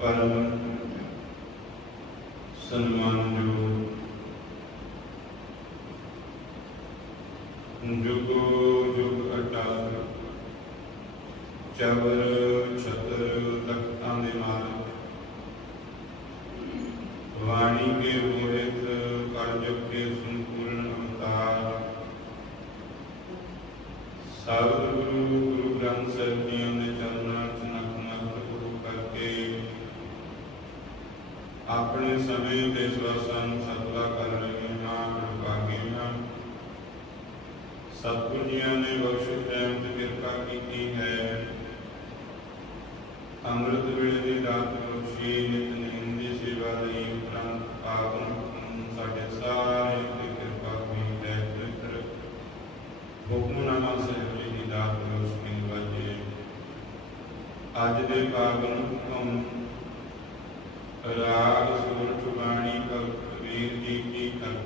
ਪਰਮ ਸਨਮਾਨਯੋਗ ਜੁਗੋ ਜੁਗ ਅਟਲ, ਚਵਰ ਛਤਰ ਤਖਤਾਂ ਦੇ ਮਾਲਕ ਵਾਣੀ ਕੇ ਮੋਹਿਤ ਕਾਰਜਬ ਕੇ ਸੰਪੂਰਨ ਅਵਤਾਰ, ਸਭ ਗੁਰੂ ਗੁਰੂ ਗ੍ਰੰਥ ਸਾਹਿਬ ਜੀਆਂ ਦੇ ਚਰਨਾਂ 'ਚ ਨਤਮਸਤਕ ਗੁਰੂ ਕਰਕੇ ਆਪਣੇ ਸਮੇਂ ਤੇ ਸਵਸਨ ਸਤਲਾ ਕਰ ਰਹੇ ਹਾਂ ਭਾਗੇ ਹਾਂ ਸਤਿਗੁਰੂ ਜੀਆਂ ਨੇ ਬਖਸ਼ਿਸ਼ ਪ੍ਰੇਮ ਕਿਰਪਾ ਕੀਤੀ ਹੈ। ਅੰਮ੍ਰਿਤ ਵੇਲੇ ਦੀ ਦਾਤ ਬਖਸ਼ੀ, ਨਿਤ ਦੀ ਸੇਵਾ ਲਈ ਉਪਰੰਤ ਪਾਵਨ ਸਾਡੇ ਸਾਰੇ ਤੇ ਕਿਰਪਾ ਹੋਈ ਹੈ। ਪਵਿੱਤਰ ਹੁਕਮਨਾਮਾ ਸਾਹਿਬ ਜੀ ਦੀ ਦਾਤ ਬਖਸ਼ੀ ਵਾਜੇ। ਅੱਜ ਦੇ ਪਾਵਨ ਹੁਕਮ ਰਾਗ ਸੂਰਜ ਬਾਣੀ ਭਗਤ ਕਬੀਰ ਜੀ ਕੀ ਕਰ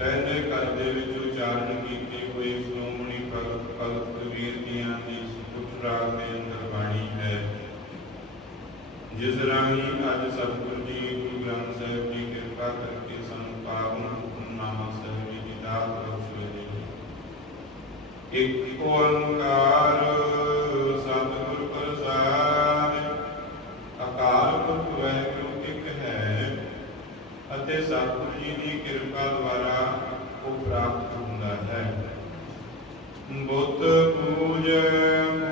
ਪਹਿਲੇ। ਘਰ ਦੇ ਵਿੱਚ ਉਚਾਰਨ ਕੀਤੀ ਹੋਈ ਸ਼੍ਰੋਮਣੀ ਭਗਤ ਭਗਤ ਕਬੀਰ ਜੀਆਂ ਦੀ ਸੁਖ ਰਾਗ ਦੇ ਅੰਦਰ ਬਾਣੀ ਹੈ। ਜਿਸ ਰਾਹੀਂ ਅੱਜ ਸਤਿਗੁਰੂ ਜੀ, ਗੁਰੂ ਗ੍ਰੰਥ ਸਾਹਿਬ ਜੀ ਕਿਰਪਾ ਕਰਕੇ ਸਾਨੂੰ ਪਾਵਨ ਹੁਕਮਨਾਮਾ ਸਾਹਿਬ ਜੀ ਦੀ ਦਾਤ ਬਖਸ਼ੇ ਇੱਕ ਓੰਕਾਰ ਅਤੇ ਸਤਿਗੁਰੂ ਜੀ ਦੀ ਕਿਰਪਾ ਦੁਆਰਾ ਉਹ ਪ੍ਰਾਪਤ ਹੁੰਦਾ ਹੈ। ਬੁੱਧ ਪੂਜ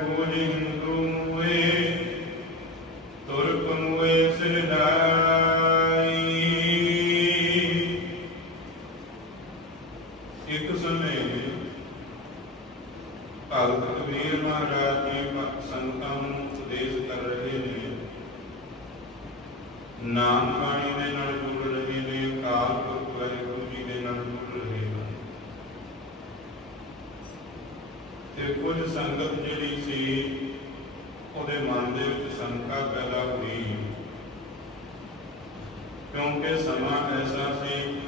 ਪੂਜ ਹਿੰਦੂ ਮੂਏ ਤੁਰਕ ਮੂਏ ਸਿਰਦਾਈ ਇੱਕ ਸਮੇਂ ਭਗਤ ਕਬੀਰ ਮਹਾਰਾਜ ਜੀ ਭ- ਸੰਗਤਾਂ ਨੂੰ ਉਪਦੇਸ਼ ਕਰ ਰਹੇ ਨੇ ਨਾਮ ਬਾਣੀ ਦੇ ਨਾਲ ਜੁੜ ਰਹੇ ਨੇ ਅਕਾਲ ਪੁਰਖ ਵਾਹਿਗੁਰੂ ਜੀ ਦੇ ਨਾਲ ਜੁੜ ਰਹੇ ਹਨ ਤੇ ਸੰਗਤ ਜਿਹੜੀ ਸੀ, ਉਹਦੇ ਮਨ ਦੇ ਵਿੱਚ ਸ਼ੰਕਾ ਪੈਦਾ ਹੋਈ। ਕਿਉਂਕਿ ਸਮਾਂ ਐਸਾ ਸੀ,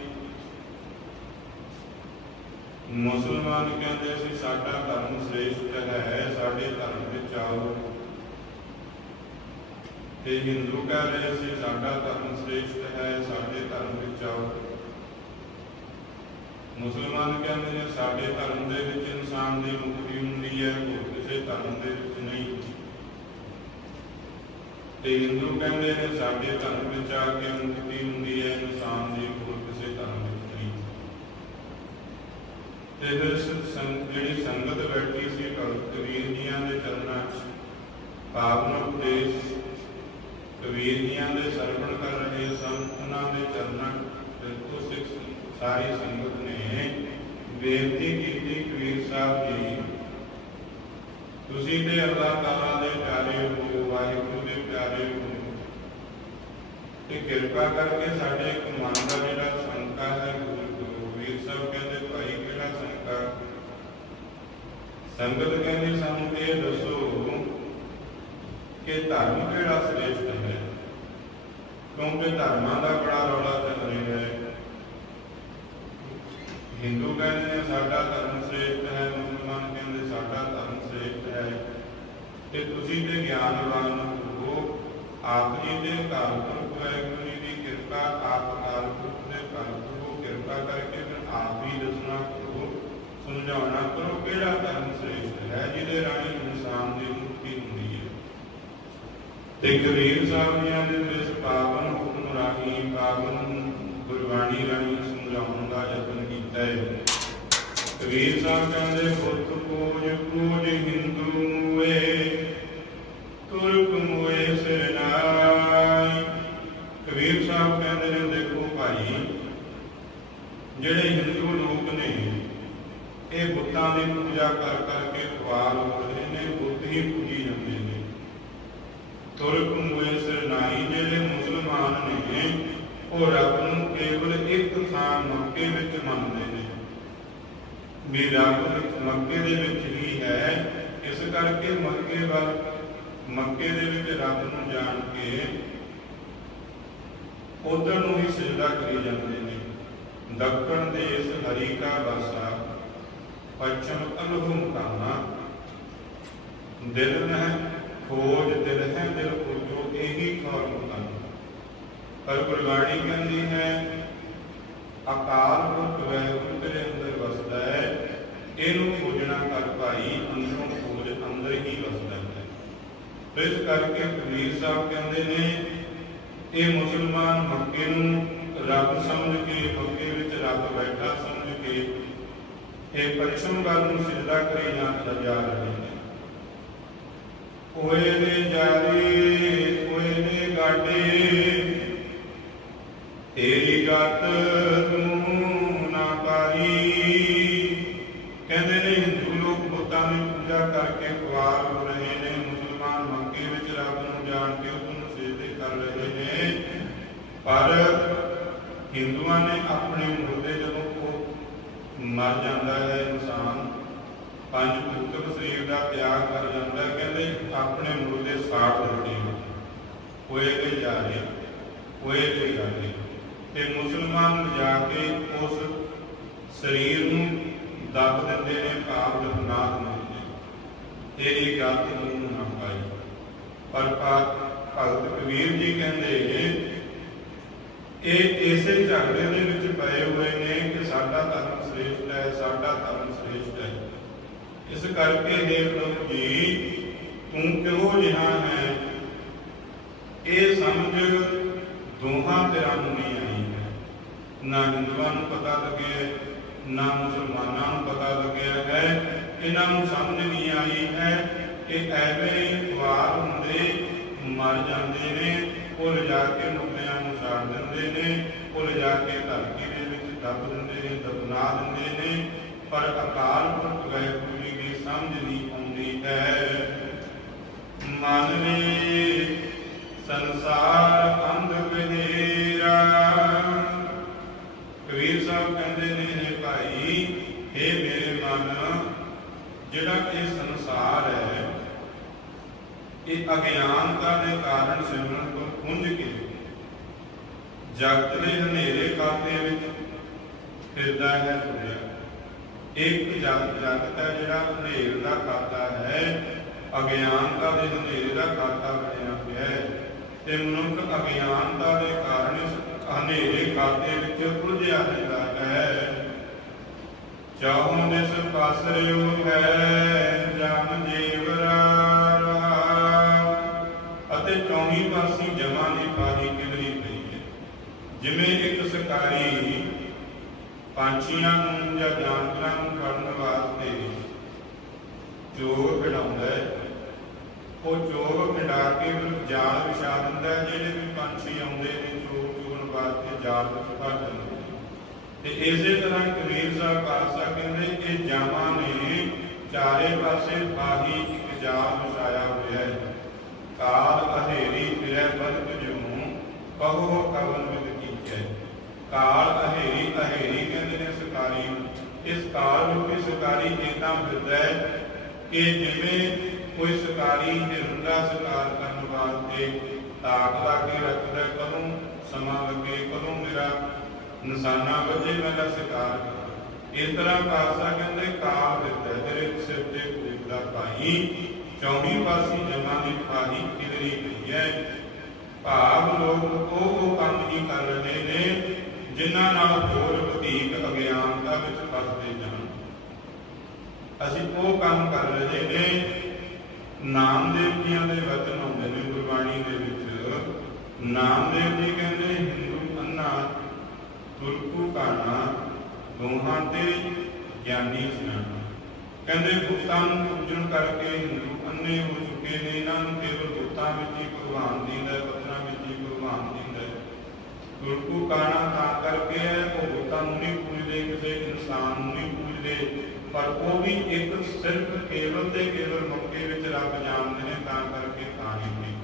ਮੁਸਲਮਾਨ ਕਹਿੰਦੇ ਸੀ, ਸਾਡਾ ਧਰਮ ਸ੍ਰੇਸ਼ਟ ਹੈ ਸਾਡੇ ਧਰਮ ਵਿੱਚ ਆਓ। ਤੇ ਹਿੰਦੂ ਕਹਿ ਰਹੇ ਸੀ, ਸਾਡਾ ਧਰਮ ਸ੍ਰੇਸ਼ਟ ਹੈ, ਸਾਡੇ ਧਰਮ ਵਿੱਚ ਆਓ। ਮੁਸਲਮਾਨ ਕਹਿੰਦੇ ਨੇ, ਸਾਡੇ ਧਰਮ ਦੇ ਵਿੱਚ ਇਨਸਾਨ ਦੀ ਮੁਕਤੀ ਹੁੰਦੀ ਹੈ ਹੋਰ ਕਿਸੇ ਧਰਮ ਦੇ ਵਿੱਚ ਨਹੀਂ। ਤੇ ਹਿੰਦੂ ਕਹਿੰਦੇ ਨੇ, ਸਾਡੇ ਧਰਮ ਵਿੱਚ ਆ ਕੇ ਮੁਕਤੀ ਹੁੰਦੀ ਹੈ, ਇਨਸਾਨ ਦੀ ਹੋਰ ਕਿਸੇ ਧਰਮ ਵਿੱਚ ਨਹੀਂ। ਤੇ ਫਿਰ ਜਿਹੜੀ ਸੰਗਤ ਬੈਠੀ ਸੀ, ਭਗਤ ਕਬੀਰ ਜੀਆਂ ਦੇ ਚਰਨਾਂ 'ਚ ਭਾਵਨਾ ਉਪਦੇਸ਼, ਕਬੀਰ ਜੀਆਂ ਦੇ ਸਰਵਣ ਕਰ ਰਹੇ ਸਨ, ਉਹਨਾਂ ਦੇ ਚਰਨਾਂ ਤੋਂ ਸਿੱਖ ਸਾਰੀ ਸੰਗਤ ਨੇ ਬੇਨਤੀ ਕੀਤੀ ਕਬੀਰ ਸਾਹਿਬ ਜੀ ਤੁਸੀਂ ਤੇ ਅੱਲਾਹ ਤਾਲਾ ਦੇ ਪਿਆਰੇ ਹੋ, ਵਾਹਿਗੁਰੂ ਦੇ ਪਿਆਰੇ ਹੋ। ਤੇ ਕਿਰਪਾ ਕਰਕੇ ਸਾਡੇ ਇੱਕ ਦਾ ਜਿਹੜਾ ਸ਼ੰਕਾ ਹੈ ਗੁਰੂ ਸਾਹਿਬ ਕਹਿੰਦੇ, ਭਾਈ ਕਿਹੜਾ ਸ਼ੰਕਾ ਸੰਗਤ ਕਹਿੰਦੇ, ਸਾਨੂੰ ਇਹ ਦੱਸੋ ਕਿ ਧਰਮ ਕਿਹੜਾ ਸ੍ਰੇਸ਼ਟ ਹੈ? ਕਿਉਂਕਿ ਧਰਮਾਂ ਦਾ ਬੜਾ ਰੌਲਾ ਚੱਲ ਰਿਹਾ ਹੈ। ਹਿੰਦੂ ਕਹਿੰਦੇ ਨੇ ਸਾਡਾ ਧਰਮ ਸ੍ਰੇਸ਼ਟ ਹੈ, ਮੁਸਲਮਾਨ ਕਹਿੰਦੇ ਸਾਡਾ ਧਰਮ ਸ੍ਰੇਸ਼ਟ ਹੈ। ਤੇ ਤੁਸੀਂ ਤੇ ਗਿਆਨਵਾਨ ਹੋ। ਆਪ ਜੀ ਦੇ ਘਰ ਪੁਰਖ ਵਾਹਿਗੁਰੂ ਜੀ ਦੀ ਕਿਰਪਾ, ਆਪ ਘਰ ਪੁਰਖ ਦੇ ਘਰ ਹੋ। ਕਿਰਪਾ ਕਰਕੇ ਫਿਰ ਆਪ ਹੀ ਦੱਸਣਾ ਕਰੋ, ਸਮਝਾਉਣਾ ਕਰੋ ਕਿਹੜਾ ਧਰਮ ਸ੍ਰੇਸ਼ਟ ਹੈ, ਜਿਹਦੇ ਰਾਹੀਂ ਇਨਸਾਨ ਦੀ ਮੁਕਤੀ ਹੁੰਦੀ ਹੈ। ਤੇ ਕਬੀਰ ਸਾਹਿਬ ਜੀ ਨੇ ਇਸ ਪਾਵਨ ਹੁਕਮ ਰਾਹੀਂ ਪਾਵਨ ਗੁਰਬਾਣੀ ਰਾਹੀਂ ਸਮਝਾਉਣ ਦਾ ਯਤਨ ਕੀਤਾ ਹੈ ਕਬੀਰ ਸਾਹਿਬ ਕਹਿੰਦੇ ਪੁੱਤ ਪੂਜ ਪੂਜ ਹਿੰਦੂ ਮੂਏ, ਤੁਰਕ ਮੂਏ ਸਰਨਾਈ ਕਬੀਰ ਸਾਹਿਬ ਕਹਿੰਦੇ ਨੇ, ਦੇਖੋ ਭਾਈ, ਜਿਹੜੇ ਹਿੰਦੂ ਲੋਕ ਨੇ, ਇਹ ਬੁੱਤਾਂ ਦੀ ਪੂਜਾ ਕਰ ਕਰਕੇ ਖਵਾਲ ਹੋ ਰਹੇ ਨੇ, ਬੁੱਤ ਹੀ ਪੂਜੀ ਜਾਂਦੇ ਨੇ। ਤੁਰਕ ਮੂਏ ਸਰਨਾਈ ਜਿਹੜੇ ਮੁਸਲਮਾਨ ਨੇ ਉਹ ਰੱਬ ਨੂੰ ਕੇਵਲ ਇੱਕ ਥਾਂ ਮੱਕੇ ਵਿੱਚ ਮੰਨਦੇ ਨੇ। ਵੀ ਰੱਬ ਮੱਕੇ ਦੇ ਵਿੱਚ ਹੀ ਹੈ, ਇਸ ਕਰਕੇ ਮੱਕੇ ਵੱਲ, ਮੱਕੇ ਦੇ ਵਿੱਚ ਰੱਬ ਨੂੰ ਜਾਣ ਕੇ ਉਧਰ ਨੂੰ ਹੀ ਸਜਦਾ ਕਰੀ ਜਾਂਦੇ ਨੇ। ਦੱਖਣ ਦੇਸ ਹਰੀ ਕਾ ਬਾਸਾ ਪੱਛਮ ਅਨਹੁ ਮਕਾਨਾ ਦਿਲ ਨਹਿ ਖੋਜ, ਦਿਲ ਹੈ ਦਿਲ ਖੋਜੋ, ਇਹੀ ਖੌਰ ਮੁਕੰਦ ਪਰ ਗੁਰਬਾਣੀ ਕਹਿੰਦੀ ਹੈ, ਅਕਾਲ ਪੁਰਖ ਵੈਗੁਰੂ ਤੇਰੇ ਅੰਦਰ ਵਸਦਾ ਹੈ, ਇਹਨੂੰ ਖੋਜਣਾ ਕਰ ਭਾਈ, ਅੰਦਰੋਂ ਖੋਜ ਅੰਦਰ ਹੀ ਵਸਦਾ ਹੈ। ਇਸ ਕਰਕੇ ਕਬੀਰ ਸਾਹਿਬ ਕਹਿੰਦੇ ਨੇ, ਇਹ ਮੁਸਲਮਾਨ ਮੱਕੇ ਨੂੰ ਰੱਬ ਸਮਝ ਕੇ, ਮੱਕੇ ਵਿੱਚ ਰੱਬ ਬੈਠਾ ਸਮਝ ਕੇ, ਇਹ ਪਰਿਸ਼ਮ ਵੱਲ ਨੂੰ ਸਿਜਦਾ ਕਰੀ ਜਾਂ ਜਾ ਰਹੇ ਨੇ। ਓਏ ਨੇ ਜਾਰੀ ਗਤ ਤੂੰ ਨਾ ਪਾਈ। ਕਹਿੰਦੇ ਨੇ ਹਿੰਦੂ ਲੋਕ ਬੁੱਤਾਂ ਦੀ ਪੂਜਾ ਕਰਕੇ ਖਵਾਰ ਹੋ ਰਹੇ ਨੇ, ਮੁਸਲਮਾਨ ਮੱਕੇ ਵਿੱਚ ਰੱਬ ਨੂੰ ਜਾਣ ਕੇ ਉਸ ਨੂੰ ਸਜਦੇ ਕਰ ਰਹੇ ਨੇ। ਪਰ ਹਿੰਦੂਆਂ ਨੇ ਆਪਣੇ ਮੁਰਦੇ ਜਦੋਂ ਉਹ ਮਰ ਜਾਂਦਾ ਹੈ ਇਨਸਾਨ, ਪੰਜ ਪੁੱਤਰ ਸਰੀਰ ਦਾ ਤਿਆਗ ਕਰ ਜਾਂਦਾ ਕਹਿੰਦੇ ਆਪਣੇ ਮੁਰਦੇ ਸਾੜ ਦਿੰਦੇ ਹੋਏ ਤੇ ਜਾ ਰਹੇ, ਹੋਏ ਤੇ ਜਾ ਰਹੇ। ਤੇ ਮੁਸਲਮਾਨ ਲਿਜਾ ਕੇ ਉਸ ਸਰੀਰ ਨੂੰ ਦੱਬ ਦਿੰਦੇ ਨੇ ਕਾਬ ਦਫਨਾ ਦਿੰਦੇ ਨੇ। ਤੇਰੀ ਗੱਲ ਨੂੰ ਨਾ ਪਾਈ ਪਰ ਪਾ- ਭਗਤ ਕਬੀਰ ਜੀ ਕਹਿੰਦੇ ਇਹ ਇਸੇ ਝਗੜੇ ਦੇ ਵਿੱਚ ਪਏ ਹੋਏ ਨੇ ਕਿ ਸਾਡਾ ਧਰਮ ਸ੍ਰੇਸ਼ਟ ਹੈ, ਸਾਡਾ ਧਰਮ ਸ੍ਰੇਸ਼ਟ ਹੈ। ਇਸ ਕਰਕੇ हे ਪ੍ਰਭੂ ਜੀ, ਤੂੰ ਕਿਉਂ ਜਿਹਾ ਹੈ? ਇਹ ਸਮਝ ਦੋਹਾਂ ਧਿਰਾਂ ਨੂੰ ਨਹੀਂ ਆਈ ਹੈ। ਨਾ ਹਿੰਦੂਆਂ ਨੂੰ ਪਤਾ ਲੱਗਿਆ ਨਾ ਮੁਸਲਮਾਨਾਂ ਨੂੰ ਪਤਾ ਲੱਗਿਆ ਹੈ। ਇਹਨਾਂ ਨੂੰ ਸਮਝ ਨਹੀਂ ਆਈ ਹੈ ਕਿ ਐਵੇਂ ਵਾਰ ਹੁੰਦੇ, ਮਰ ਜਾਂਦੇ ਨੇ ਉਹ ਲਿਜਾ ਕੇ ਮੁੱਲਿਆਂ ਨੂੰ ਸਾੜ ਦਿੰਦੇ ਨੇ ਉਹ ਲਿਜਾ ਕੇ ਧਰਤੀ ਦੇ ਵਿੱਚ ਦੱਬ ਦਿੰਦੇ ਨੇ, ਦਬਨਾ ਦਿੰਦੇ ਨੇ। ਪਰ ਅਕਾਲ ਪੁਰਖ ਵਾਹਿਗੁਰੂ ਜੀ ਦੀ ਸਮਝ ਨਹੀਂ ਆਉਂਦੀ ਹੈ। ਮਨ ਨੇ ਸੰਸਾਰ ਅੰਧ ਬਨੇਰਾ ਕਬੀਰ ਸਾਹਿਬ ਕਹਿੰਦੇ ਨੇ ਭਾਈ हे ਮੇਰੇ ਮਨ, ਜਿਹੜਾ ਇਹ ਸੰਸਾਰ ਹੈ, ਇਹ ਅਗਿਆਨਤਾ ਦੇ ਕਾਰਨ ਸਿਮਰਨ ਤੋਂ ਖੁੰਝ ਕੇ ਜਗਤ ਦੇ ਹਨੇਰੇ ਖਾਤੇ ਵਿੱਚ ਫਿਰਦਾ ਹੈ ਤੁਰਿਆ। ਇੱਕ ਜਗਤ ਜਗਤ ਹੈ ਜਿਹੜਾ ਹਨੇਰ ਦਾ ਖਾਤਾ ਹੈ, ਅਗਿਆਨਤਾ ਦੇ ਹਨੇਰੇ ਦਾ ਖਾਤਾ ਬਣਿਆ ਪਿਆ ਹੈ। ਤੇ ਮਨੁੱਖ ਅਗਿਆਨਤਾ ਦੇ ਕਾਰਨ ਹਨੇਰੇ ਖਾਤੇ ਵਿੱਚ ਉਲਝਿਆ ਰਹਿੰਦਾ ਹੈ। ਚਾਹੋਂ ਦਿਸ ਪਾਸਰਿਓ ਹੈ, ਜਨ ਜੀਵਰਾ ਅਤੇ ਚੌਣੀ ਪਾਸੀ ਜਮਾਂ ਦੀ ਪਾਰੀ ਕਿਦਰੀ ਪਈ ਹੈ। ਜਿਵੇਂ ਇੱਕ ਸਰਕਾਰੀ ਪੰਛੀਆਂ ਨੂੰ ਜਾਂ ਜਾਨਵਰਾਂ ਨੂੰ ਫੜਨ ਵਾਸਤੇ ਚੋਰ ਖਿਡਾਉਂਦਾ ਹੈ ਉਹ ਚੋਰ ਖਿਡਾ ਕੇ ਉਹਨੂੰ ਜਾਲ ਵਿਛਾ ਦਿੰਦਾ ਜਿਹੜੇ ਵੀ ਪੰਛੀ ਆਉਂਦੇ ਨੇ, ਚੋਰ ਚੁਗਣ ਵਾਸਤੇ ਜਾਲ ਵਿੱਚ ਫੜ ਦਿੰਦੇ ਤੇ ਇਸੇ ਤਰ੍ਹਾਂ ਕਬੀਰ ਸਾਹਿਬ ਪਾਤਸ਼ਾਹ ਕਹਿੰਦੇ ਕਿ ਜਾਵਾਂ ਨੇ ਚਾਰੇ ਪਾਸੇ ਬਾਹੀ ਇੱਕ ਜਾਲ ਵਿਛਾਇਆ ਹੋਇਆ ਹੈ। ਕਾਲ ਅਹੇਰੀ ਫਿਰੈ ਬਦਕ ਜੂ ਕਹੋ ਕਵਨ ਵਿਦ ਕੀਚੈ ਕਾਲ ਅਹੇਰੀ ਅਹੇਰੀ ਕਹਿੰਦੇ ਨੇ ਸਰਕਾਰੀ ਇਸ ਕਾਲ ਰੂਪੀ ਸਰਕਾਰੀ ਇਦਾਂ ਫਿਰਦਾ ਹੈ ਕਿ ਜਿਵੇਂ ਕੋਈ ਸਰਕਾਰੀ ਹਿਰਨ ਦਾ ਸ਼ਿਕਾਰ ਕਰਨ ਵਾਸਤੇ ਤਾਕ ਲਾ ਕੇ ਰੱਖਦਾ ਕਦੋਂ ਸਮਾਂ ਲੱਗੇ ਕਦੋਂ ਮੇਰਾ। ਨਿਸ਼ਾਨਾ ਵੱਜੇ ਮੈਂ ਦਾ ਇਸ ਤਰ੍ਹਾਂ ਪਾਸਾ ਕਹਿੰਦੇ, ਕਾਲ ਦਿੱਤਾ ਤੇਰੇ ਸਿਰ ਤੇ ਕੋਈ ਦਾ ਚੌਵੀ ਪਾਸੀ ਜਮਾਂ ਦੀ ਪਾਹੀ ਕਿਦਰੀ ਪਈ ਹੈ। ਭਾਵ ਲੋਕ ਉਹ ਉਹ ਕੰਮ ਹੀ ਕਰ ਰਹੇ ਨੇ, ਜਿਨ੍ਹਾਂ ਨਾਲ ਹੋਰ ਵਧੇਕ ਅਗਿਆਨਤਾ ਵਿੱਚ ਫਸਦੇ ਜਾਣ। ਅਸੀਂ ਉਹ ਕੰਮ ਕਰ ਰਹੇ ਨੇ ਨਾਮਦੇਵ ਜੀਆਂ ਦੇ ਵਚਨ ਆਉਂਦੇ ਨੇ, ਗੁਰਬਾਣੀ ਦੇ ਵਿੱਚ। ਨਾਮਦੇਵ ਜੀ ਕਹਿੰਦੇ ਹਿੰਦੂ ਅੰਨਾ, ਤੁਰਕੂ ਕਾਣਾ ਦੋਹਾਂ ਤੇ ਗਿਆਨੀ ਸਿਆਣਾ ਕਹਿੰਦੇ ਬੁੱਤਾਂ ਨੂੰ ਪੂਜਣ ਕਰਕੇ ਹਿੰਦੂ ਅੰਨੇ ਹੋ ਚੁੱਕੇ ਨੇ। ਇਹਨਾਂ ਨੂੰ ਕੇਵਲ ਬੁੱਤਾਂ ਵਿੱਚ ਹੀ ਭਗਵਾਨ ਦੀਦਾ ਹੈ ਪੱਥਰਾਂ ਵਿੱਚ ਹੀ ਭਗਵਾਨ ਦੀਦਾ ਹੈ। ਤੁਰਕੂ ਕਾਣਾ ਤਾਂ ਕਰਕੇ ਉਹ ਬੁੱਤਾਂ ਨੂੰ ਨਹੀਂ ਪੂਜਦੇ, ਕਿਸੇ ਇਨਸਾਨ ਨੂੰ ਨਹੀਂ ਪੂਜਦੇ। ਪਰ ਉਹ ਵੀ ਇੱਕ ਸਿਰਫ ਕੇਵਲ ਤੇ ਕੇਵਲ ਮੌਕੇ ਵਿੱਚ ਰੱਬ ਜਾਣਦੇ ਨੇ, ਤਾਂ ਕਰਕੇ ਕਹਾਣੀ ਹੋਈ।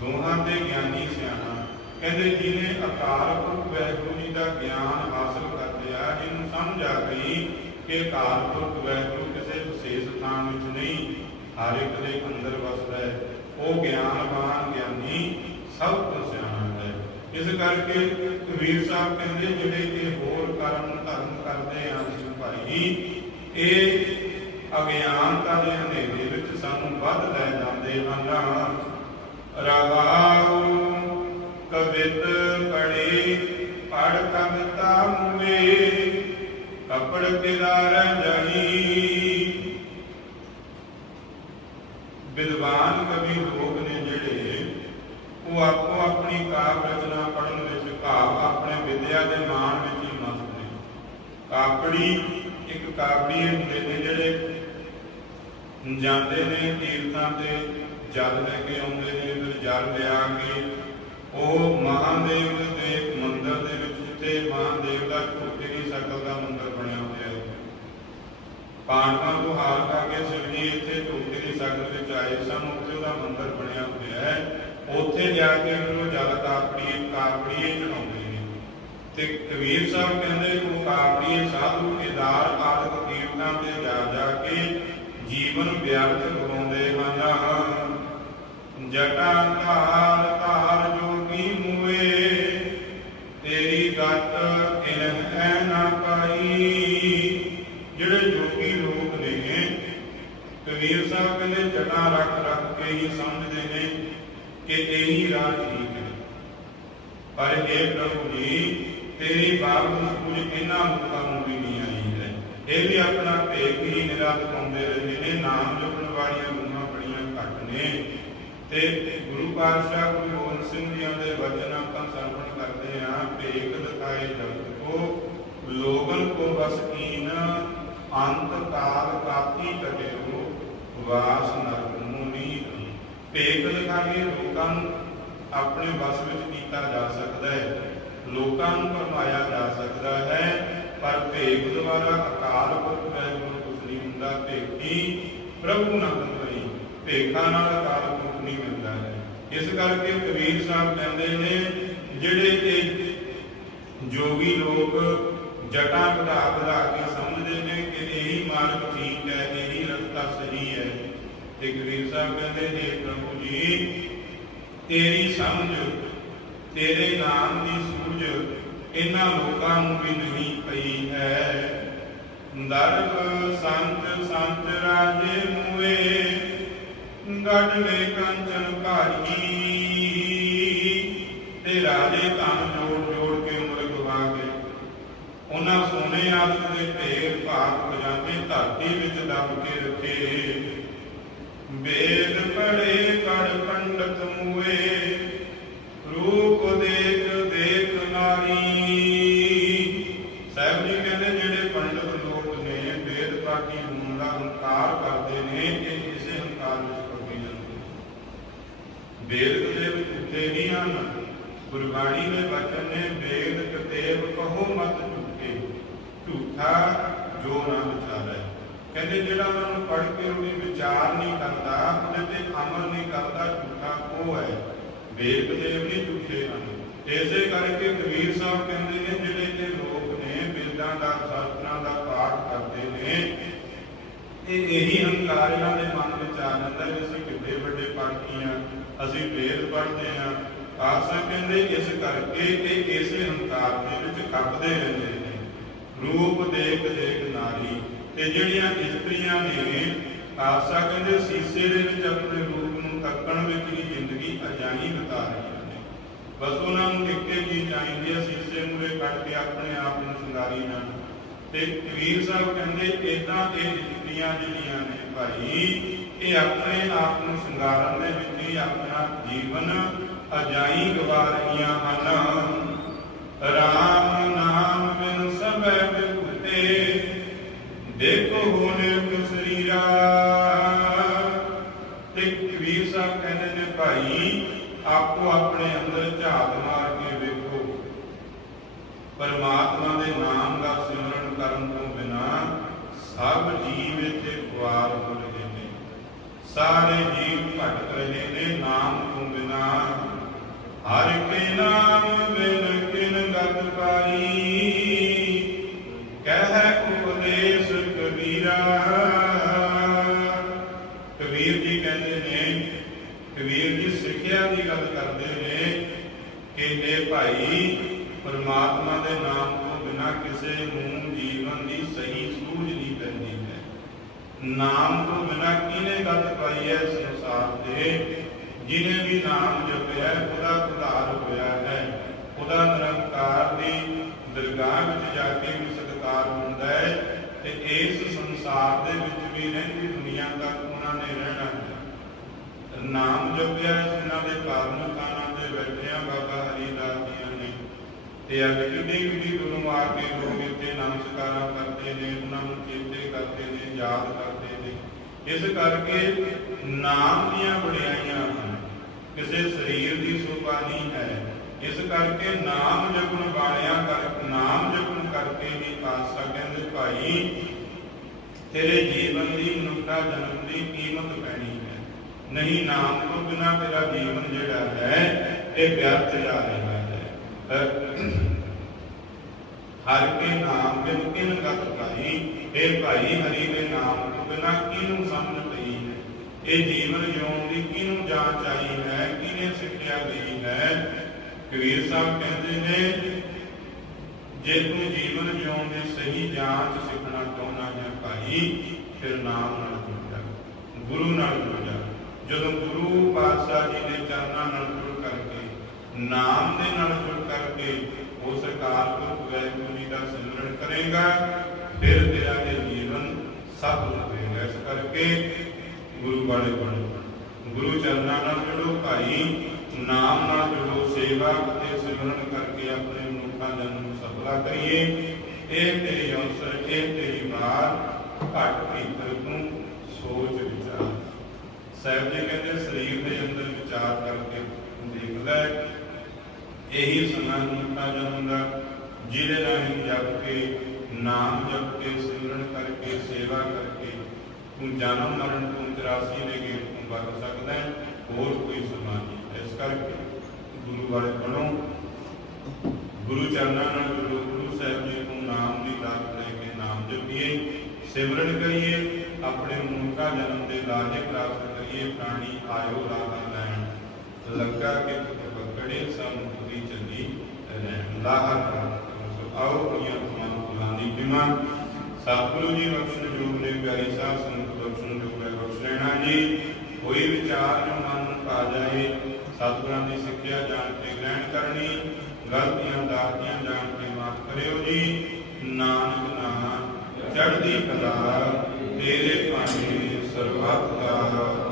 ਦੋਹਾਂ ਤੇ ਗਿਆਨੀ ਸਿਆਣਾ ਕਹਿੰਦੇ, ਜਿਹਨੇ ਅਕਾਲ ਪੁਰਖ ਵਾਹਿਗੁਰੂ ਜੀ ਦਾ ਗਿਆਨ ਹਾਸਲ ਕਰ ਲਿਆ, ਇਹਨੂੰ ਸਮਝ ਆ ਗਈ ਕਿ ਅਕਾਲ ਪੁਰਖ ਵਾਹਿਗੁਰੂ ਕਿਸੇ ਵਿਸ਼ੇਸ਼ ਥਾਂ ਵਿੱਚ ਨਹੀਂ, ਹਰ ਇੱਕ ਦੇ ਅੰਦਰ ਵਸਦਾ ਹੈ। ਉਹ ਗਿਆਨਵਾਨ ਗਿਆਨੀ ਸਭ ਤੋਂ ਸਿਆਣਾ ਹੈ। ਇਸ ਕਰਕੇ ਕਬੀਰ ਸਾਹਿਬ ਕਹਿੰਦੇ, ਜਿਹੜੇ ਇਹ ਹੋਰ ਕਰਮ ਧਰਮ ਕਰਦੇ ਆ ਭਾਈ ਇਹ ਅਗਿਆਨਤਾ ਦੇ ਹਨੇਰੇ ਵਿੱਚ ਸਾਨੂੰ ਵੱਧ ਲੈ ਜਾਂਦੇ ਹਨ। ਰਹਾਉ ਕਵਿਤ ਪੜੀ ਪੜ ਕਵਿਤਾ ਮੂਏ, ਕਪੜ ਕਿਦਾਰ ਜਹੀ ਵਿਦਵਾਨ ਕਵੀ ਲੋਕ ਨੇ ਜਿਹੜੇ, ਉਹ ਆਪੋ ਆਪਣੀ ਕਾਵ ਰਚਨਾ ਪੜਨ ਵਿੱਚ ਭਾਵ ਆਪਣੇ ਵਿਦਿਆ ਦੇ ਮਾਣ ਵਿੱਚ ਹੀ ਮਸਤ ਨੇ। ਕਾਪੜੀ ਇੱਕ ਕਾਪੜੀ ਹੁੰਦੇ ਨੇ ਜਿਹੜੇ ਜਾਂਦੇ ਨੇ ਤੀਰਥਾਂ ਤੇ, ਜਲ ਲੈ ਕੇ ਆਉਂਦੇ ਨੇ, ਫਿਰ ਜਲ ਲਿਆ ਕੇ, ਉਹ ਮਹਾਦੇਵ ਦੇ ਮੰਦਿਰ ਦੇ ਵਿੱਚ ਜਿੱਥੇ ਮਹਾਦੇਵ ਦਾ ਝੂਠੇ ਦੀ ਸ਼ਕਲ ਦਾ ਮੰਦਿਰ ਬਣਿਆ ਹੋਇਆ ਹੈ। ਪਾਂਡਵਾਂ ਤੋਂ ਹਾਰ ਖਾ ਕੇ ਸ਼ਿਵ ਜੀ ਇੱਥੇ ਝੂਠੇ ਦੀ ਸ਼ਕਲ ਵਿੱਚ ਆਏ ਸਨ, ਉੱਥੇ ਉਹਦਾ ਮੰਦਿਰ ਬਣਿਆ ਹੋਇਆ ਹੈ। ਉੱਥੇ ਜਾ ਕੇ ਉਹਨੂੰ ਜਲ ਕਾਪੜੀ ਕਾਪੜੀਏ ਚੜਾਉਂਦੇ ਤੇ ਕਬੀਰ ਸਾਹਿਬ ਕਹਿੰਦੇ ਉਹ ਸਾਧੂ, ਕੇਦਾਰ ਆਦਿਕ ਕੀਰਤਾਂ ਤੇ ਜਾ ਜਾ ਕੇ ਜੀਵਨ ਵਿਅਰਥ ਗਵਾਉਂਦੇ ਹਨ। ਜਟਾ ਧਾਰ ਧਾਰ ਜੋਗੀ ਮੂਏ ਤੇਰੀ ਗੱਤ ਇਨ ਨਾ ਪਾਈ। ਜਿਹੜੇ ਜੋਗੀ ਲੋਕ ਨੇ, ਕਬੀਰ ਸਾਹਿਬ ਕਹਿੰਦੇ, ਜਟਾ ਰੱਖ ਰੱਖ ਕੇ ਹੀ ਸਮਝਦੇ ਨੇ ਕਿ ਇਹੀ ਰਾਹ ਠੀਕ ਹੈ ਪਰ ਇਹ ਪ੍ਰਭੂ ਜੀ ਤੇਰੀ ਬਾਤ ਨੂੰ ਇਹਨਾਂ ਲੋਕਾਂ ਨੂੰ ਵੀ ਨਹੀਂ ਆਈ ਹੈ। ਇਹ ਵੀ ਆਪਣਾ ਭੇਖ ਹੀ ਨਿਰਾਤ ਪਾਉਂਦੇ ਰਹੇ ਨੇ, ਨਾਮ ਜਪਣ ਵਾਲੀਆਂ ਰੂਹਾਂ ਬੜੀਆਂ ਘੱਟ ਨੇ। ਤੇ ਗੁਰੂ ਪਾਤਸ਼ਾਹ ਗੁਰੂ ਗੋਬਿੰਦ ਸਿੰਘ ਜੀਆਂ ਦੇ ਵਚਨ ਆਪਾਂ ਸਰਵਣ ਕਰਦੇ ਹਾਂ, ਭੇਖ ਦਿਖਾਏ ਜਗਤ ਕੋ, ਲੋਗਨ ਕੋ ਬਸ ਕੀਨ, ਅੰਤ ਕਾਲ ਕਾਤੀ ਕਟਿਓ ਵਾਸ ਨਰਕ ਮੁਨੀ ਭੇਖ ਦਿਖਾਏ ਲੋਕਾਂ ਨੂੰ ਆਪਣੇ ਵਸ ਵਿੱਚ ਕੀਤਾ ਜਾ ਸਕਦਾ ਹੈ। ਲੋਕਾਂ ਨੂੰ ਭਰਮਾਇਆ ਜਾ ਸਕਦਾ ਹੈ, ਪਰ ਭੇਖ ਦੁਆਰਾ ਅਕਾਲ ਪੁਰਖ ਵਾਹਿਗੁਰੂ ਕੁਝ ਨਹੀਂ ਹੁੰਦਾ ਭੇਖੀ ਪ੍ਰਭੂ ਨਾਮ ਹੋਈ ਭੇਖਾਂ ਨਾਲ ਅਕਾਲ ਪੁਰਖ ਨਹੀਂ ਮਿਲਦਾ ਹੈ। ਇਸ ਕਰਕੇ ਕਬੀਰ ਸਾਹਿਬ ਕਹਿੰਦੇ ਨੇ, ਜਿਹੜੇ ਇਹ ਜੋਗੀ ਲੋਕ ਜਟਾਂ ਵਧਾ ਵਧਾ ਕੇ ਸਮਝਦੇ ਨੇ ਕਿ ਇਹੀ ਮਾਰਗ ਠੀਕ ਹੈ, ਇਹੀ ਰਸਤਾ ਸਹੀ ਹੈ। ਤੇ ਕਬੀਰ ਸਾਹਿਬ ਕਹਿੰਦੇ ਨੇ ਪ੍ਰਭੂ ਜੀ, ਤੇਰੀ ਸਮਝ, ਤੇਰੇ ਨਾਮ ਦੀ ਸੂਝ ਇਹਨਾਂ ਲੋਕਾਂ ਨੂੰ ਵੀ ਨਹੀਂ ਪਈ ਹੈ। ਦਰਬ ਸੰਤ ਸੰਤ ਰਾਜੇ ਮੂਏ ਗੜਵੇ ਕੰਚਨ ਭਾਰੀ। ਤੇ ਰਾਜੇ ਧਨ ਜੋੜ ਜੋੜ ਕੇ ਉਮਰ ਗਵਾ ਗਏ। ਉਹਨਾਂ ਸੋਨੇ ਆਦਿ ਦੇ ਢੇਰ ਭਾਗ ਖਜ਼ਾਨੇ ਧਰਤੀ ਵਿੱਚ ਦੱਬ ਕੇ ਰੱਖੇ। ਵੇਦ ਪੜੇ ਕੜ ਪੰਡਤ ਮੂਏ ਰੂਪ ਦੇਖ ਦੇਖ ਨਾਰੀ ਸਾਹਿਬ ਜੀ ਕਹਿੰਦੇ ਜਿਹੜੇ ਪੰਡਤ ਲੋਕ ਨੇ ਵੇਦ ਪਾਠੀ ਹੋਣ ਦਾ ਹੰਕਾਰ ਕਰਦੇ ਨੇ ਇਹ ਇਸੇ ਹੰਕਾਰ ਵਿੱਚ ਪੱਕੇ ਜਾਂਦੇ ਨੇ। ਵੇਦ ਕਤੇਬ ਝੂਠੇ ਨਹੀਂ ਹਨ ਗੁਰਬਾਣੀ ਦੇ ਵਚਨ ਨੇ ਵੇਦ ਕਤੇਬ ਕਹੋ ਮਤ ਝੂਠੇ ਝੂਠਾ ਜੋ ਨਾ ਵਿਚਾਰੈ ਕਹਿੰਦੇ ਜਿਹੜਾ ਉਹਨਾਂ ਪੜ੍ਹ ਕੇ ਉਹਦੀ ਵਿਚਾਰ ਨਹੀਂ ਕਰਦਾ, ਉਹਦੇ ਤੇ ਅਮਲ ਨਹੀਂ ਕਰਦਾ, ਝੂਠਾ ਉਹ ਹੈ। ਵੇਦ ਨਹੀਂ ਝੂਠੇ ਹਨ। ਇਸੇ ਕਰਕੇ ਕਬੀਰ ਸਾਹਿਬ ਕਹਿੰਦੇ ਨੇ, ਜਿਹੜੇ ਤੇ ਲੋਕ ਨੇ ਵੇਦਾਂ ਦਾ ਸ਼ਾਸਤਰਾਂ ਦਾ ਪਾਠ ਕਰਦੇ ਨੇ, ਇਹ ਇਹੀ ਹੰਕਾਰ ਇਹਨਾਂ ਦੇ ਮਨ ਵਿੱਚ ਆ ਜਾਂਦਾ ਵੀ ਅਸੀਂ ਕਿੱਡੇ ਵੱਡੇ ਪਾਠੀ ਆ ਅਸੀਂ ਵੇਦ ਪੜ੍ਹਦੇ ਆ ਆਸਾ ਕਹਿੰਦੇ ਇਸ ਕਰਕੇ ਇਹ ਇਸੇ ਹੰਕਾਰ ਦੇ ਵਿੱਚ ਖੱਪਦੇ ਰਹਿੰਦੇ ਨੇ। ਰੂਪ ਦੇਖ ਦੇਖ ਨਾਰੀ ਤੇ ਜਿਹੜੀਆਂ ਇਸਤਰੀਆਂ ਨੇ ਆਸਾ ਕਹਿੰਦੇ ਸੀਸੇ ਦੇ ਵਿੱਚ ਆਪਣੇ ਰੂਪ ਨੂੰ ਤੱਕਣ ਵਿੱਚ ਹੀ ਜ਼ਿੰਦਗੀ ਅਜਾਈ ਬਤਾ ਰਹੀਆਂ ਨੇ। ਬਸ ਉਹਨਾਂ ਨੂੰ ਇੱਕੇ ਚੀਜ਼ ਚਾਹੀਦੀ ਹੈ, ਸੀਸੇ ਮੂਰੇ ਕੱਢ ਕੇ ਆਪਣੇ ਆਪ ਨੂੰ ਸ਼ਿੰਗਾਰੀ ਜਾਣ ਤੇ ਕਬੀਰ ਸਾਹਿਬ ਕਹਿੰਦੇ ਇਦਾਂ ਇਹ ਇਸਤਰੀਆਂ ਜਿਹੜੀਆਂ ਨੇ ਭਾਈ, ਇਹ ਆਪਣੇ ਆਪ ਨੂੰ ਸ਼ਿੰਗਾਰਨ ਦੇ ਵਿੱਚ ਹੀ ਆਪਣਾ ਜੀਵਨ ਅਜਾਈ ਗਵਾ ਰਹੀਆਂ ਹਨ। ਰਾਮ ਨਾਮ ਬਿਨ ਸਭੈ ਬਿਗੁਤੇ ਦੇਖੋ ਹੋਣੇ ਕਸਰੀਰਾ ਤੇ ਕਬੀਰ ਸਾਹਿਬ ਕਹਿੰਦੇ ਨੇ ਭਾਈ, ਆਪੋ ਆਪਣੇ ਅੰਦਰ ਝਾਤ ਮਾਰ ਕੇ ਵੇਖੋ। ਪਰਮਾਤਮਾ ਦੇ ਨਾਮ ਦਾ ਸਿਮਰਨ ਕਰਨ ਤੋਂ ਬਿਨਾ ਸਭ ਜੀਵ ਇੱਥੇ ਖੁਆਰ ਹੋ ਰਹੇ ਨੇ। ਸਾਰੇ ਜੀਵ ਭਟਕ ਰਹੇ ਨੇ ਨਾਮ ਤੋਂ ਬਿਨਾ। ਹਰ ਕੇ ਨਾਮ ਬਿਨ ਕਿਨ ਗਤ ਪਾਈ। ਕਬੀਰਾ ਕਬੀਰ ਜੀ ਕਹਿੰਦੇ ਨੇ, ਕਬੀਰ ਜੀ ਸਿੱਖਿਆ ਦੀ ਗੱਲ ਕਰਦੇ ਨੇ ਕਿ ਇਹ ਭਾਈ ਪਰਮਾਤਮਾ ਦੇ ਨਾਮ ਤੋਂ ਬਿਨਾ ਕਿਸੇ ਨੂੰ ਜੀਵਨ ਦੀ ਸਹੀ ਸੂਝ ਨਹੀਂ ਪੈਂਦੀ ਹੈ। ਨਾਮ ਤੋਂ ਬਿਨਾ ਕਿਨੇ ਗਤ ਪਾਈ ਹੈ ਸੰਸਾਰ ਦੇ? ਜਿਨੇ ਵੀ ਨਾਮ ਜਪਿਆ ਉਹਦਾ ਉਧਾਰ ਹੋਇਆ ਹੈ। ਉਹਦਾ ਨਿਰੰਕਾਰ ਦੀ ਦਰਗਾਹ ਵਿੱਚ ਜਾ ਕੇ ਵੀ ਸਤਿਕਾਰ ਹੁੰਦਾ ਹੈ। ਤੇ ਇਸ ਸੰਸਾਰ ਦੇ ਵਿੱਚ ਵੀ ਰਹਿੰਦੀ ਦੁਨੀਆ ਤੱਕ ਉਹਨਾਂ ਨੇ ਰਹਿਣਾ ਹੈ। ਨਾਮ ਜਪਿਆ ਜਿਨ੍ਹਾਂ ਦੇ ਕਾਰਨ ਖਾਨਾ ਤੇ ਬੈਠਿਆ ਬਾਬਾ ਹਰੀਦਾਸ ਜੀ ਨੇ। ਤੇ ਅੱਜ ਵੀ ਗੁਰੂ ਆ ਕੇ ਲੋਕ ਇੱਥੇ ਨਮਸਕਾਰਾਂ ਕਰਦੇ ਨੇ, ਉਹਨਾਂ ਨੂੰ ਚੇਤੇ ਕਰਦੇ ਨੇ, ਯਾਦ ਕਰਦੇ ਨੇ। ਇਸ ਕਰਕੇ ਨਾਮ ਦੀਆਂ ਵਡਿਆਈਆਂ ਹਨ। ਕਿਸੇ ਸਰੀਰ ਦੀ ਸ਼ੋਭਾ ਨਹੀਂ ਹੈ। ਇਸ ਕਰਕੇ ਨਾਮ ਜਪਣ ਵਾਲਿਆਂ ਕਰ ਨਾਮ ਜਪਣ ਕਰਕੇ ਹੀ ਪਾਤਸ਼ਾਹ ਕਹਿੰਦੇ, ਭਾਈ, ਤੇਰੇ ਜੀਵਨ ਦੀ ਮਨੁੱਖਾ ਜਨਮ ਦੀ ਕੀਮਤ ਪੈਣੀ ਹੈ। ਨਹੀਂ ਨਾਮ ਤੋਂ ਬਿਨਾ ਤੇਰਾ ਜੀਵਨ ਜਿਹੜਾ ਹੈ, ਇਹ ਵਿਅਰਥ ਜਾ ਰਿਹਾ ਹੈ। ਹਰ ਕੇ ਨਾਮ ਬਿਨ ਕਿਨ ਗਤ ਭਾਈ ਇਹ ਭਾਈ ਹਰੀ ਦੇ ਨਾਮ ਤੋਂ ਬਿਨਾ ਕਿਨੂੰ ਸਮਝ ਪਈ ਹੈ? ਇਹ ਜੀਵਨ ਜਿਉਣ ਦੀ ਕਿਨੂੰ ਜਾਂਚ ਆਈ ਹੈ? ਕਿਨੇ ਸਿੱਖਿਆ ਗਈ ਹੈ? ਕਬੀਰ ਸਾਹਿਬ ਕਹਿੰਦੇ ਨੇ, ਜੇ ਤੂੰ ਜੀਵਨ ਜਿਉਣ ਦੀ ਸਹੀ ਜਾਂਚ ਸਿੱਖਣਾ ਚਾਹੁੰਦਾ ਹੈ ਭਾਈ, ਫਿਰ ਨਾਮ ਨਾਲ ਜੁੜ ਜਾ, ਗੁਰੂ ਨਾਲ ਜੁੜ ਜਾ। ਜਦੋਂ ਗੁਰੂ ਪਾਤਸ਼ਾਹ ਜੀ ਦੇ ਚਰਨਾਂ ਨਾਲ ਜੁੜ ਕਰਕੇ, ਨਾਮ ਦੇ ਨਾਲ ਜੁੜ ਕਰਕੇ ਉਸ ਅਕਾਲ ਪੁਰਖ ਜੀ ਦਾ ਸਿਮਰਨ ਕਰੇਗਾ, ਫਿਰ ਤੇਰਾ ਇਹ ਜੀਵਨ ਸਫਲ ਹੋਵੇਗਾ ਇਸ ਕਰਕੇ ਗੁਰੂ ਵਾਲੇ ਬਣੋ ਗੁਰੂ ਚਰਨਾਂ ਨਾਲ ਜੁੜੋ, ਭਾਈ ਨਾਮ ਨਾਲ ਜੁੜੋ, ਸੇਵਾ ਅਤੇ ਸਿਮਰਨ ਕਰਕੇ ਆਪਣੇ ਮਨੁੱਖਾਂ ਜਨਮ ਨੂੰ ਸਫਲਾ ਕਰੀਏ। ਇਹ ਤੇਰੀ ਅਵਸਰ, ਇਹ ਤੇਰੀ ਬਾਤ ਘੱਟ ਭੀਤਰ ਤੂੰ ਸੋਚ ਵਿਚਾਰ। ਸਾਹਿਬ ਜੀ ਕਹਿੰਦੇ, ਸਰੀਰ ਦੇ ਅੰਦਰ ਵਿਚਾਰ ਕਰਕੇ ਦੇਖਦਾ ਹੈ ਇਹੀ ਸਮਾਂ ਮਨੁੱਖਾਂ ਜਨਮ ਦਾ ਜਿਹਦੇ ਨਾਲ ਜਪ ਕੇ, ਨਾਮ ਜਪ ਕੇ ਸਿਮਰਨ ਕਰਕੇ, ਸੇਵਾ ਕਰਕੇ ਤੂੰ ਜਨਮ ਮਰਨ ਤੋਂ 83 ਦੇ ਗੇਟ ਤੋਂ ਬਚ ਸਕਦਾ ਹੈ, ਹੋਰ ਕੋਈ ਸਮਾਂ ਨਹੀਂ। ਕਰਕੇ ਗੁਰੂ ਵਾਲੇ ਬਣੋ ਗੁਰੂ ਚਰਨਾਂ ਨਾਲ ਗੁਰੂ ਸਾਹਿਬ ਜੀ ਤੋਂ ਨਾਮ ਦੀ ਦਾਤ ਲੈ ਕੇ ਨਾਮ ਜਪੀਏ, ਸਿਮਰਨ ਕਰੀਏ, ਆਪਣੇ ਮਨੁੱਖਾ ਜਨਮ ਦੇ ਲਾਜੇ ਪ੍ਰਾਪਤ ਕਰੀਏ, ਪ੍ਰਾਣੀ ਆਇਓ ਰਾਗਾ ਲੈਣ। ਲੱਗਾ ਕਿ ਪਕੜੇ ਸਭ ਦੀ ਚੱਲੀ ਰਹਿਣ। ਲਾਹਾ ਆਓ ਆਪਣੀਆਂ ਤੁਮਾਂ ਫੁਲਾਨੀ ਬਿਮਾ ਸਤਿਗੁਰੂ ਜੀ ਬਖਸ਼ਣ ਜੋਗ ਨੇ ਪਿਆਰੀ ਸਾਹਿਬ ਸੰਗਤ ਬਖਸ਼ਣ ਜੋਗ ਹੈ, ਬਖਸ਼ ਲੈਣਾ ਜੀ। ਕੋਈ ਵਿਚਾਰ ਜੋ ਮਨ ਨੂੰ ਪਾ ਜਾਏ ਸਤਿਗੁਰਾਂ ਦੀ ਸਿੱਖਿਆ ਜਾਣ ਕੇ ਗ੍ਰਹਿਣ ਕਰਨੀ, ਗਲਤੀਆਂ ਦਾਤੀਆਂ ਜਾਣ ਕੇ ਮਾਫ ਕਰਿਓ ਜੀ। ਨਾਨਕ ਨਾਮ, ਚੜ੍ਹਦੀ ਕਲਾ, ਤੇਰੇ ਭਾਣੇ ਸਰਬੱਤ ਦਾ।